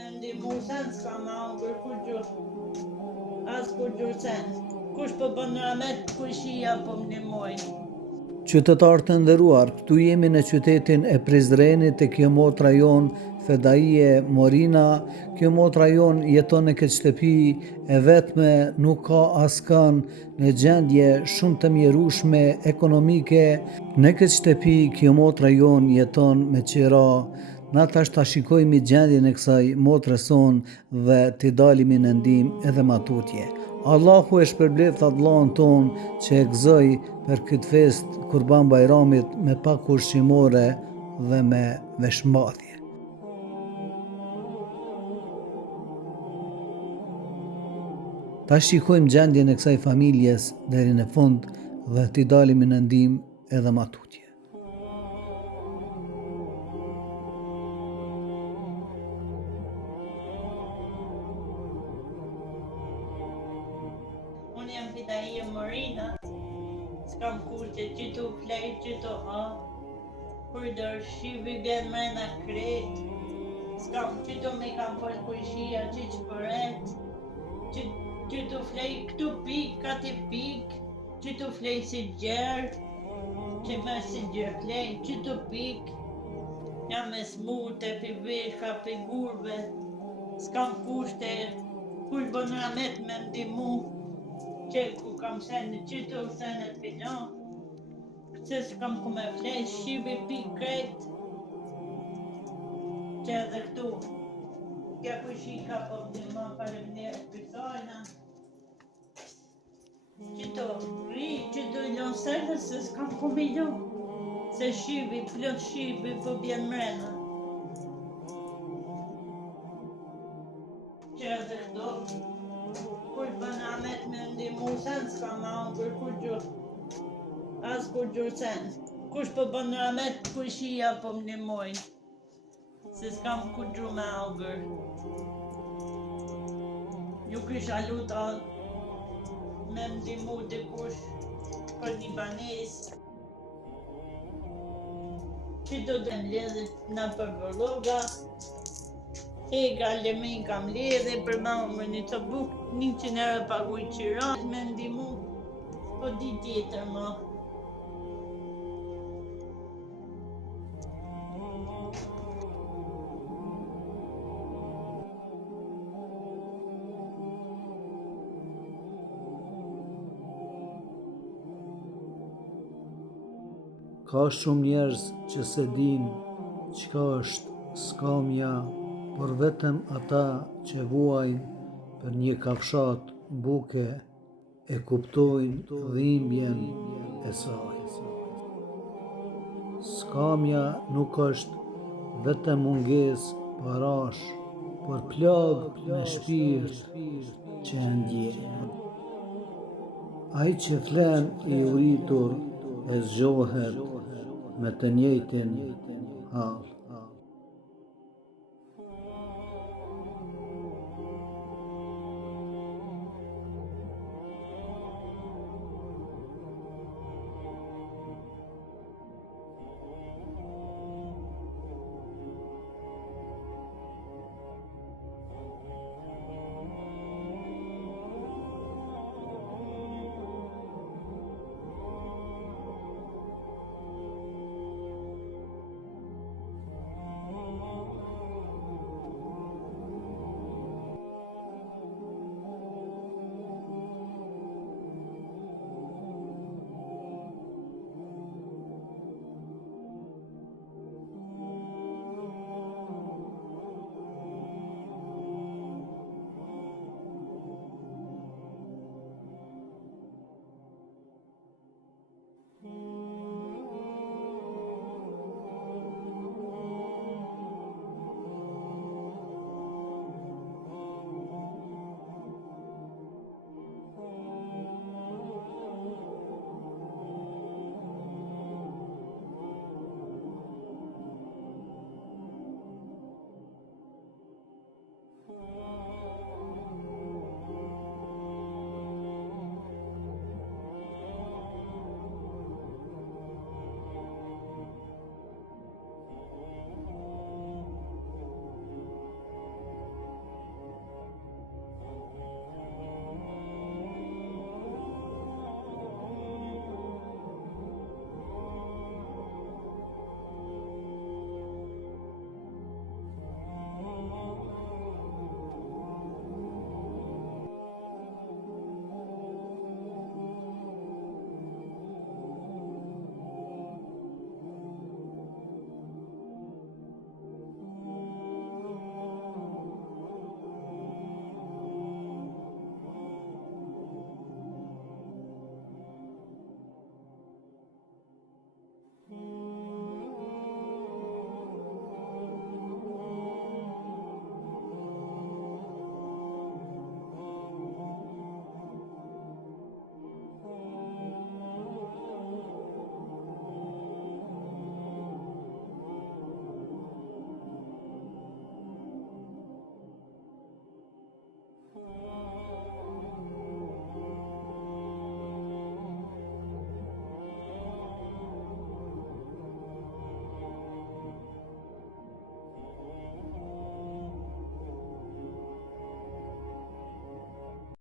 me ndihmu sen s'kam hangër kur gjë. As kur gjë sen. Kush po bën rahmet, kushia po më ndihmojnë. Qytetarë të nderuar, këtu jemi në qytetin e Prizrenit te kjo motra jon Fedaie Morina. Kjo motra jon jeton në këtë shtëpi e vetme, nuk ka askën, në gjendje shumë të mjerueshme ekonomike. Në këtë shtëpi kjo motra jon jeton me qira. Na tash ta shikojmë gjendjen e kësaj motre son dhe t'i dalimi në ndihmë edhe ma tutje. Allahu e shpërblet vllahun ton që e gëzoi për këtë fest Kurban Bajramit me pak ushqimore dhe me veshmbathje. Ta shikojmë gjendjen e kësaj familjes deri në fund dhe t'i dalimi në ndihmë edhe ma tutje. Unë jam Fedaie Morina, s'kam kushte që t'u flej, që t'u ha, kur dërshivi vjen mrena kret, s'kam që t'u me kam për kushia që qëpëret, që t'u flej këtu pik, ati pik, që t'u flej si gjerë, që me si gjerë flej, që t'u pik, jam me smute, pi veshka, pi gurve, s'kam kushte, kush bën rahmet me ndihmu, që ku kam sene qytu, sene pino, se s'kam ku me flej, shqivi pi krejt, që edhe këtu, kja kushika po m'dihma faleminderit për sajna, qytu ri, qytu ilon sene, se s'kam ku me ilon, se shqivi, plot shqivi po bjen mrena. Që edhe këtu, kush bën rahmet me ndihmu sen s'kam hangër kur gjë. As kur gjë sen. Kush po bën rahmet, kushia po më ndihmojnë. Se s'kam kur gjë me hangër. Ju kisha luta me ndihmu dikush për një banesë. Që do të mbledhet na për vlloga. E galemin kam ledhe për më një të buk, 100 euro paguj qira, me ndihmu, po di tjetër ma. Ka shumë njerëz që se din çka është skamja, por vetëm ata që vuajnë për një kafshat buke e kuptojnë dhimbjen e saj. Skamja nuk është vetëm mungesë parash, por plagë në shpirt që e ndjen. Ai që flen i uritur e zgjohet me të njëjtin hall.